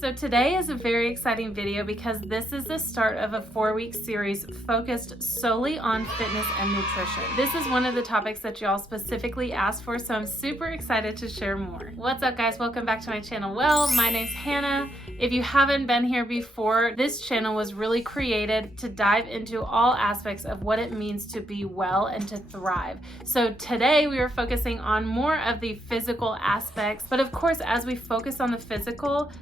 So today is a very exciting video because this is the start of a 4-week series focused solely on fitness and nutrition. This is one of the topics that y'all specifically asked for, so I'm super excited to share more. What's up, guys? Welcome back to my channel. Well, my name's Hannah. If you haven't been here before, this channel was really created to dive into all aspects of what it means to be well and to thrive. So today we are focusing on more of the physical aspects, but of course, as we focus on the physical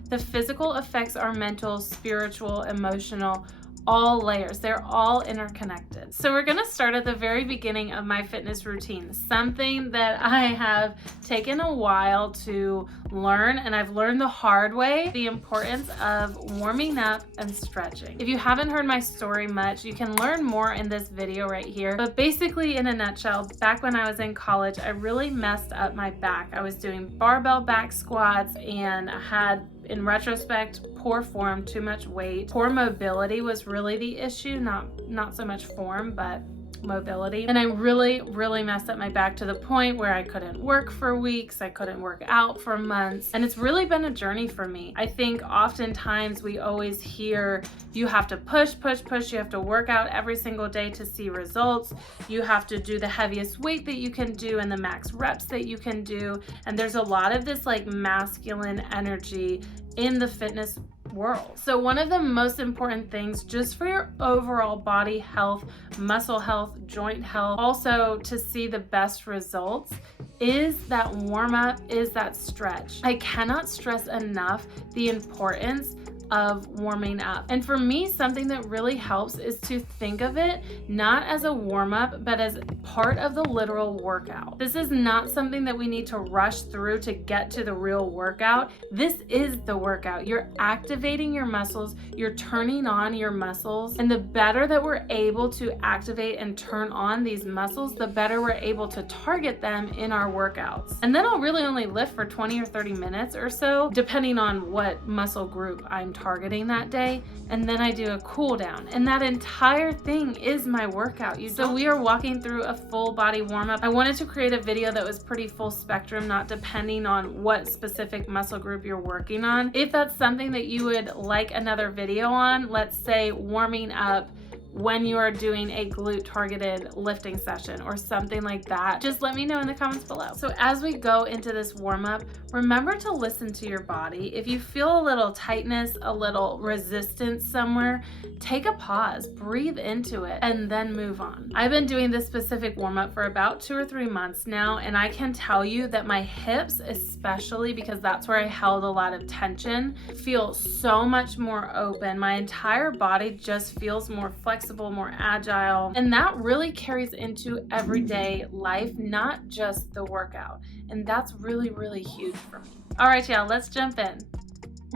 affects our mental, spiritual, emotional, all layers. They're all interconnected. So we're gonna start at the very beginning of my fitness routine, something that I have taken a while to learn, and I've learned the hard way, the importance of warming up and stretching. If you haven't heard my story much, you can learn more in this video right here. But basically, in a nutshell, back when I was in college, I really messed up my back. I was doing barbell back squats and I had, in retrospect, poor form, too much weight. Poor mobility was really the issue, not so much form, but mobility. And I really messed up my back to the point where I couldn't work for weeks, I couldn't work out for months, and it's really been a journey for me. I think oftentimes we always hear you have to push, you have to work out every single day to see results, you have to do the heaviest weight that you can do and the max reps that you can do, and there's a lot of this like masculine energy in the fitness world. So one of the most important things just for your overall body health, muscle health, joint health, also to see the best results, is that warm up, is that stretch. I cannot stress enough the importance of warming up. And for me, something that really helps is to think of it not as a warm-up, but as part of the literal workout. This is not something that we need to rush through to get to the real workout. This is the workout. You're activating your muscles, you're turning on your muscles, and the better that we're able to activate and turn on these muscles, the better we're able to target them in our workouts. And then I'll really only lift for 20 or 30 minutes or so, depending on what muscle group I'm targeting that day, and then I do a cool down, and that entire thing is my workout. So we are walking through a full body warm-up. I wanted to create a video that was pretty full spectrum, not depending on what specific muscle group you're working on. If that's something that you would like another video on, let's say warming up when you are doing a glute targeted lifting session or something like that, just let me know in the comments below. So as we go into this warm up, remember to listen to your body. If you feel a little tightness, a little resistance somewhere, take a pause, breathe into it, and then move on. I've been doing this specific warm up for about 2 or 3 months now, and I can tell you that my hips, especially because that's where I held a lot of tension, feel so much more open. My entire body just feels more flexible, more agile, and that really carries into everyday life, not just the workout. And that's really huge for me. All right, y'all, let's jump in.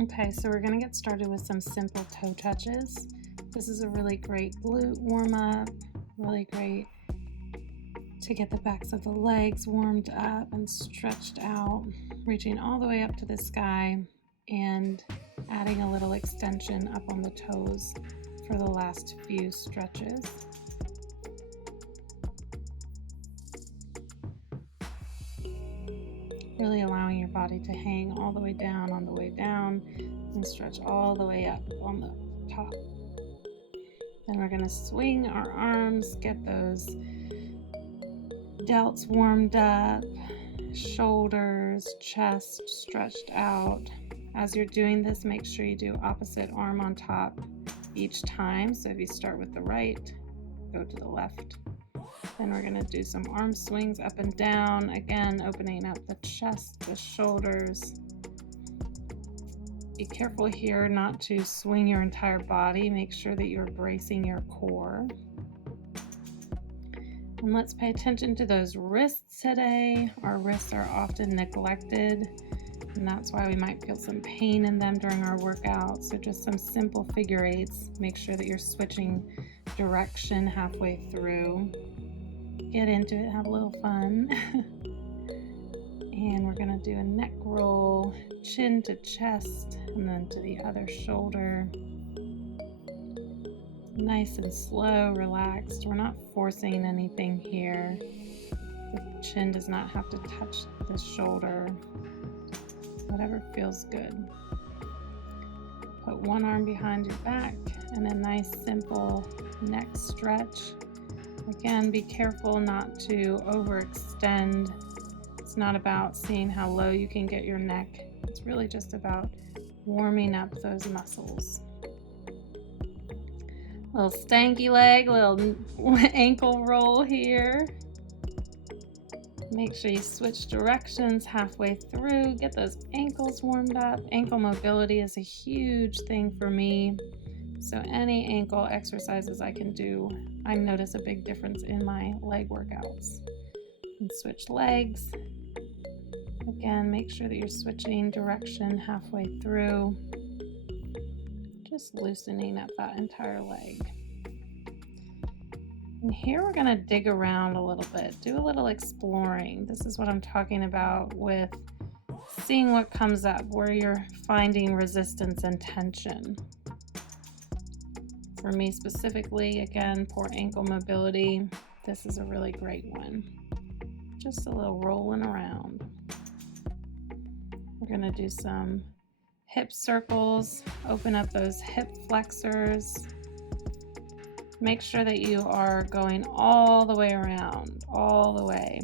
Okay, so we're gonna get started with some simple toe touches. This is a really great glute warm up, really great to get the backs of the legs warmed up and stretched out, reaching all the way up to the sky and adding a little extension up on the toes for the last few stretches. Really allowing your body to hang all the way down on the way down and stretch all the way up on the top. Then we're going to swing our arms, get those delts warmed up, shoulders, chest stretched out. As you're doing this, make sure you do opposite arm on top each time. So if you start with the right, go to the left. Then we're going to do some arm swings up and down, again opening up the chest, the shoulders. Be careful here not to swing your entire body. Make sure that you're bracing your core. And let's pay attention to those wrists today. Our wrists are often neglected, and that's why we might feel some pain in them during our workout. So just some simple figure eights. Make sure that you're switching direction halfway through. Get into it, have a little fun. And we're gonna do a neck roll, chin to chest, and then to the other shoulder. Nice and slow, relaxed. We're not forcing anything here. The chin does not have to touch the shoulder. Whatever feels good. put one arm behind your back and a nice simple neck stretch. Again, be careful not to overextend. It's not about seeing how low you can get your neck. It's really just about warming up those muscles. Little stanky leg, little ankle roll here. Make sure you switch directions halfway through. Get those ankles warmed up. Ankle mobility is a huge thing for me. So any ankle exercises I can do, I notice a big difference in my leg workouts. And switch legs. Again, make sure that you're switching direction halfway through. Just loosening up that entire leg. And here we're going to dig around a little bit, do a little exploring. This is what I'm talking about with seeing what comes up, where you're finding resistance and tension. For me specifically, again, poor ankle mobility, this is a really great one. Just a little rolling around. We're going to do some hip circles, open up those hip flexors. Make sure that you are going all the way around, all the way,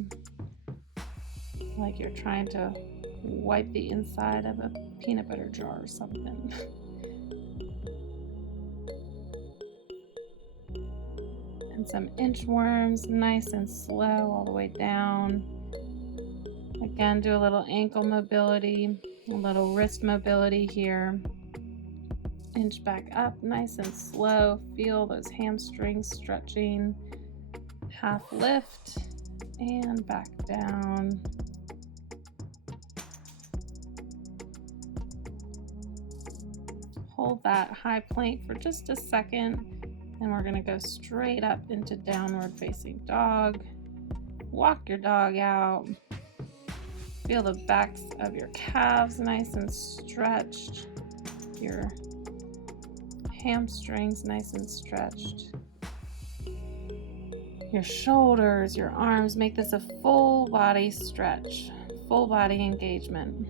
like you're trying to wipe the inside of a peanut butter jar or something. And some inchworms, nice and slow, all the way down. Again, do a little ankle mobility, a little wrist mobility here. Inch back up, nice and slow. Feel those hamstrings stretching. Half lift and back down. Hold that high plank for just a second, and we're going to go straight up into downward facing dog. Walk your dog out. Feel the backs of your calves nice and stretched. Your hamstrings nice and stretched. Your shoulders, your arms, make this a full body stretch, full body engagement.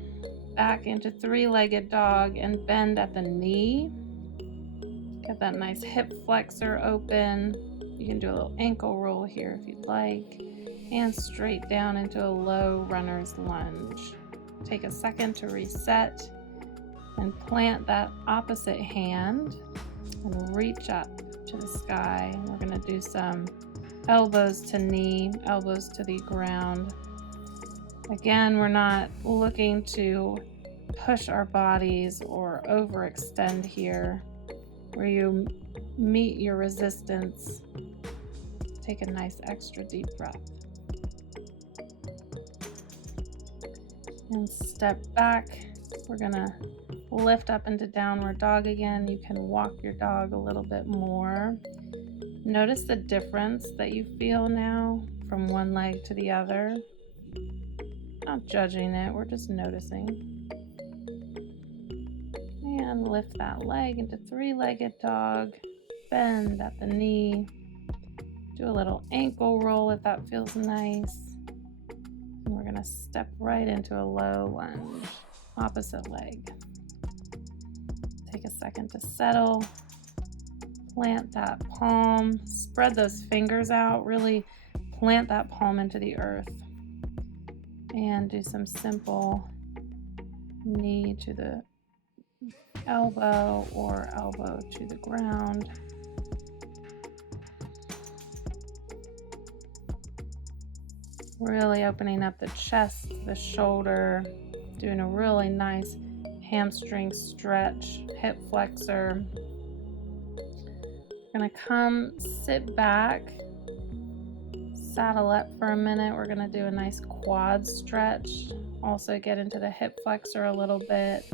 Back into three-legged dog and bend at the knee. Get that nice hip flexor open. You can do a little ankle roll here if you'd like. And straight down into a low runner's lunge. Take a second to reset and plant that opposite hand and reach up to the sky. And we're going to do some elbows to knee, elbows to the ground. Again, we're not looking to push our bodies or overextend here. Where you meet your resistance, take a nice extra deep breath. And step back. We're gonna lift up into downward dog again. You can walk your dog a little bit more. Notice the difference that you feel now from one leg to the other. Not judging it, we're just noticing. And lift that leg into three-legged dog. Bend at the knee. Do a little ankle roll if that feels nice. And we're going to step right into a low lunge. Opposite leg. Take a second to settle. Plant that palm. Spread those fingers out. Really plant that palm into the earth. And do some simple knee to the elbow or elbow to the ground. Really opening up the chest, the shoulder, doing a really nice hamstring stretch, hip flexor. We're going to come sit back, saddle up for a minute. We're going to do a nice quad stretch. Also get into the hip flexor a little bit.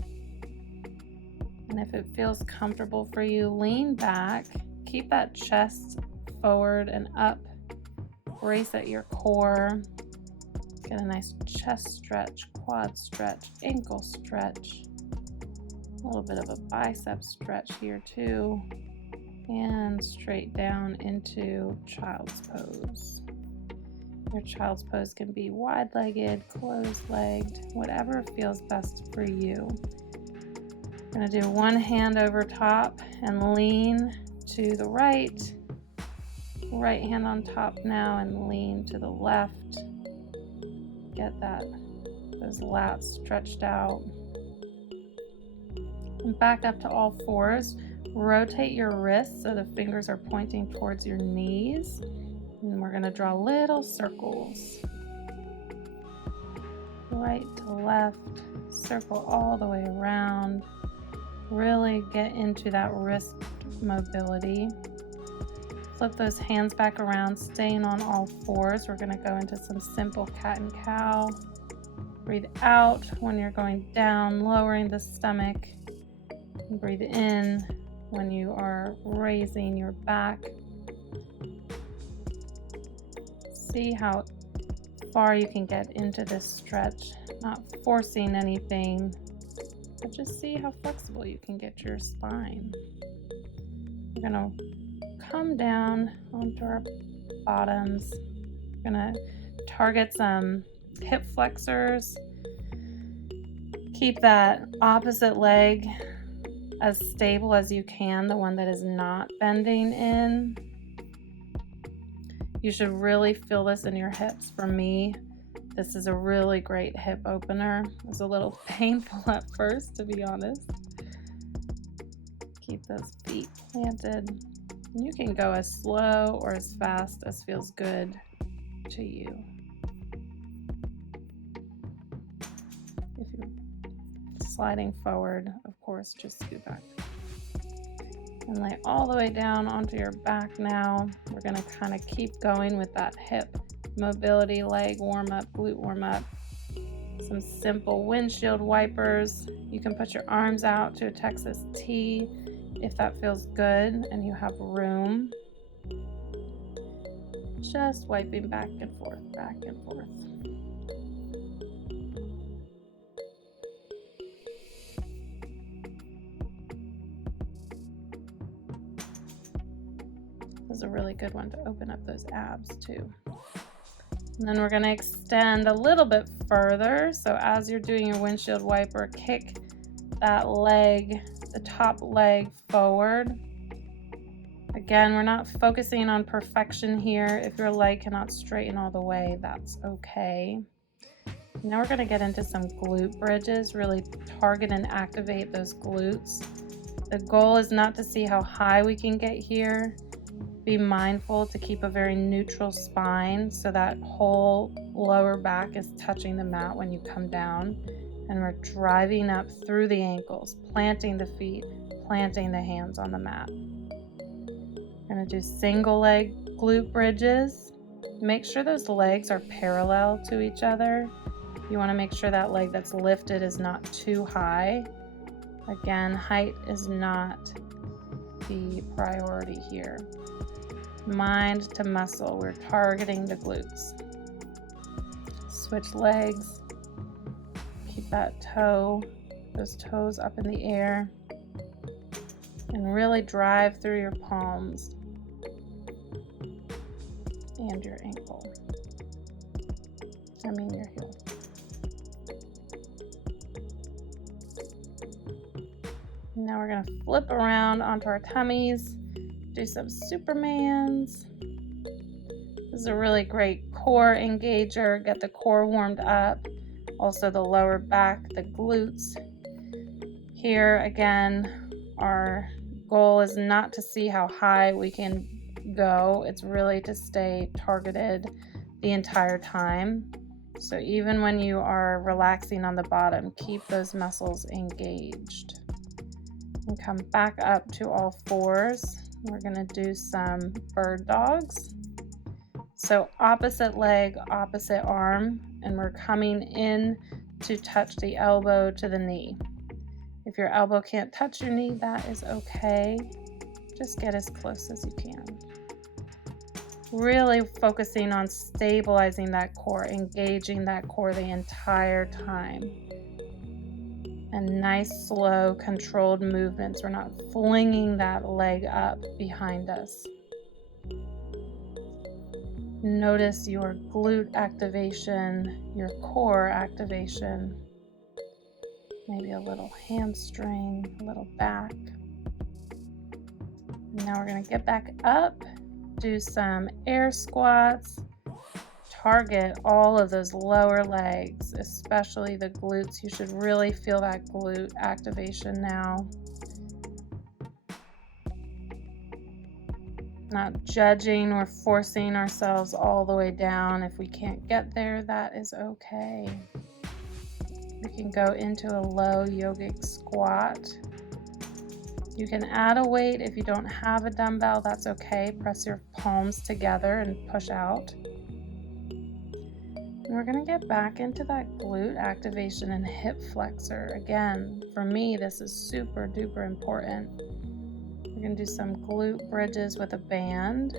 And if it feels comfortable for you, lean back. Keep that chest forward and up. Brace at your core. Get a nice chest stretch, quad stretch, ankle stretch. A little bit of a bicep stretch here too. And straight down into child's pose. Your child's pose can be wide-legged, closed-legged, whatever feels best for you. I'm going to do one hand over top and lean to the right. Right hand on top now and lean to the left. Get those lats stretched out. And back up to all fours. Rotate your wrists so the fingers are pointing towards your knees. And we're going to draw little circles. Right to left, circle all the way around. Really get into that wrist mobility. Flip those hands back around, staying on all fours. We're going to go into some simple cat and cow. Breathe out when you're going down, lowering the stomach. And breathe in when you are raising your back. See how far you can get into this stretch, not forcing anything, but just see how flexible you can get your spine. We're going to come down onto our bottoms. We're going to target some hip flexors. Keep that opposite leg as stable as you can, the one that is not bending in. You should really feel this in your hips. For me, this is a really great hip opener. It was a little painful at first, to be honest. Keep those feet planted. You can go as slow or as fast as feels good to you. If you're sliding forward, of course, just scoot back. And lay all the way down onto your back now. We're going to kind of keep going with that hip mobility, leg warm up, glute warm up. Some simple windshield wipers. You can put your arms out to a Texas T if that feels good and you have room. Just wiping back and forth, back and forth. This is a really good one to open up those abs too. And then we're going to extend a little bit further. So as you're doing your windshield wiper, kick that leg, the top leg forward. Again, we're not focusing on perfection here. If your leg cannot straighten all the way, that's okay. Now we're going to get into some glute bridges, really target and activate those glutes. The goal is not to see how high we can get here. Be mindful to keep a very neutral spine so that whole lower back is touching the mat when you come down. And we're driving up through the ankles, planting the feet, planting the hands on the mat. We're going to do single leg glute bridges. Make sure those legs are parallel to each other. You want to make sure that leg that's lifted is not too high. Again, height is not the priority here. Mind to muscle, we're targeting the glutes. Switch legs. Keep that those toes up in the air. And really drive through your palms and your ankle. Your heel. Now we're going to flip around onto our tummies. Do some Supermans. This is a really great core engager. Get the core warmed up. Also the lower back, the glutes. Here again, our goal is not to see how high we can go. It's really to stay targeted the entire time. So even when you are relaxing on the bottom, keep those muscles engaged. And come back up to all fours. We're going to do some bird dogs. So opposite leg, opposite arm, and we're coming in to touch the elbow to the knee. If your elbow can't touch your knee, that is okay. Just get as close as you can. Really focusing on stabilizing that core, engaging that core the entire time. And nice, slow, controlled movements. We're not flinging that leg up behind us. Notice your glute activation, your core activation. maybe a little hamstring, a little back. Now we're going to get back up, do some air squats. Target all of those lower legs, especially the glutes. You should really feel that glute activation now. Not judging or forcing ourselves all the way down. If we can't get there, that is okay. We can go into a low yogic squat. You can add a weight if you don't have a dumbbell, that's okay. Press your palms together and push out. And we're going to get back into that glute activation and hip flexor. Again, for me, this is super duper important. We're going to do some glute bridges with a band.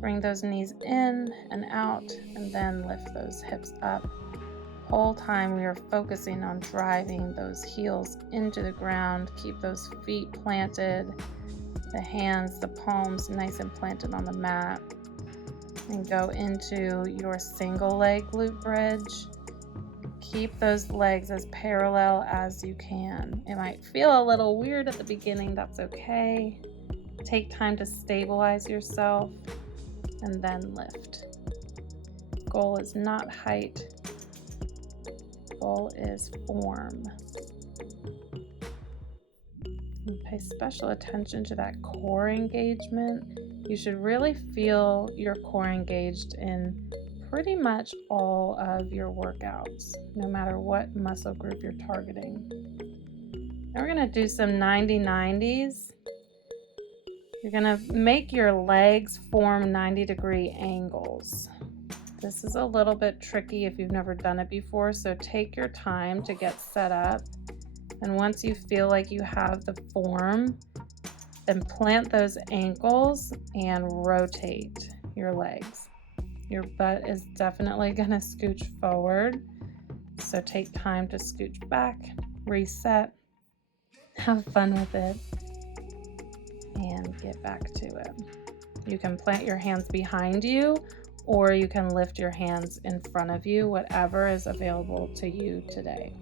Bring those knees in and out, and then lift those hips up. Whole time we are focusing on driving those heels into the ground. Keep those feet planted, the hands, the palms nice and planted on the mat. And go into your single leg glute bridge. Keep those legs as parallel as you can. It might feel a little weird at the beginning, that's okay. Take time to stabilize yourself and then lift. Goal is not height. Goal is form. And pay special attention to that core engagement. You should really feel your core engaged in pretty much all of your workouts, no matter what muscle group you're targeting. Now we're going to do some 90-90s. You're going to make your legs form 90-degree angles. This is a little bit tricky if you've never done it before, so take your time to get set up. And once you feel like you have the form, then plant those ankles and rotate your legs. Your butt is definitely going to scooch forward, so take time to scooch back, reset, have fun with it, and get back to it. You can plant your hands behind you, or you can lift your hands in front of you, whatever is available to you today.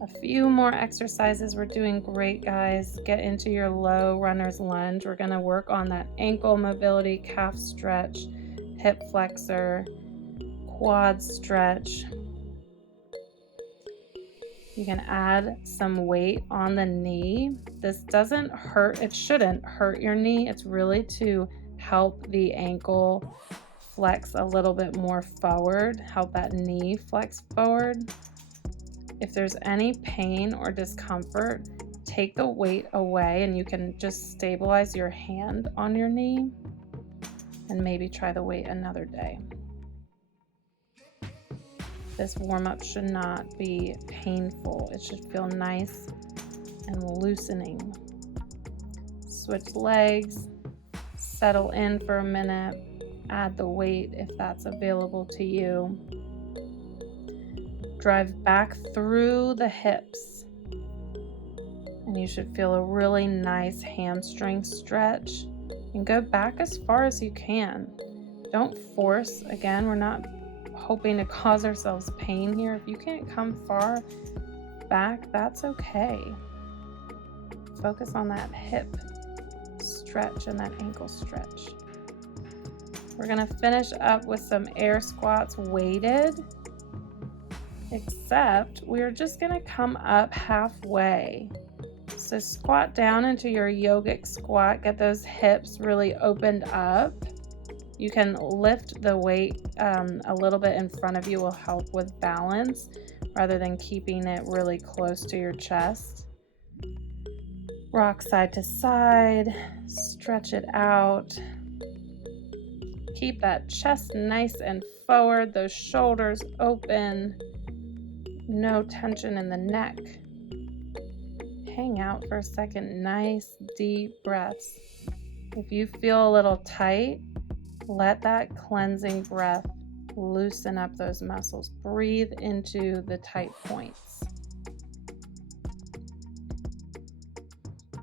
A few more exercises. We're doing great, guys. Get into your low runner's lunge. We're going to work on that ankle mobility, calf stretch, hip flexor, quad stretch. You can add some weight on the knee. This doesn't hurt. It shouldn't hurt your knee. It's really to help the ankle flex a little bit more forward, help that knee flex forward. If there's any pain or discomfort, take the weight away and you can just stabilize your hand on your knee and maybe try the weight another day. This warm-up should not be painful. It should feel nice and loosening. Switch legs, settle in for a minute, add the weight if that's available to you. Drive back through the hips, and you should feel a really nice hamstring stretch. And go back as far as you can. Don't force. Again, we're not hoping to cause ourselves pain here. If you can't come far back, that's okay. Focus on that hip stretch and that ankle stretch. We're going to finish up with some air squats weighted. Except we're just going to come up halfway. So squat down into your yogic squat. Get those hips really opened up. You can lift the weight a little bit in front of you, will help with balance rather than keeping it really close to your chest. Rock side to side, stretch it out. Keep that chest nice and forward, those shoulders open. No tension in the neck. Hang out for a second. Nice deep breaths. If you feel a little tight, let that cleansing breath loosen up those muscles. Breathe into the tight points.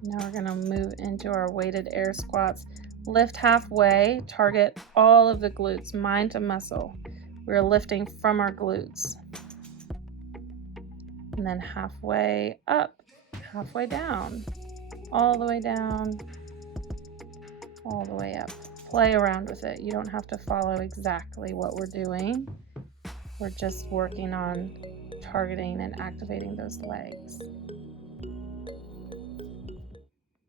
Now we're going to move into our weighted air squats. Lift halfway. Target all of the glutes, mind to muscle. We're lifting from our glutes. and then halfway up, halfway down, all the way down, all the way up. Play around with it. You don't have to follow exactly what we're doing. We're just working on targeting and activating those legs.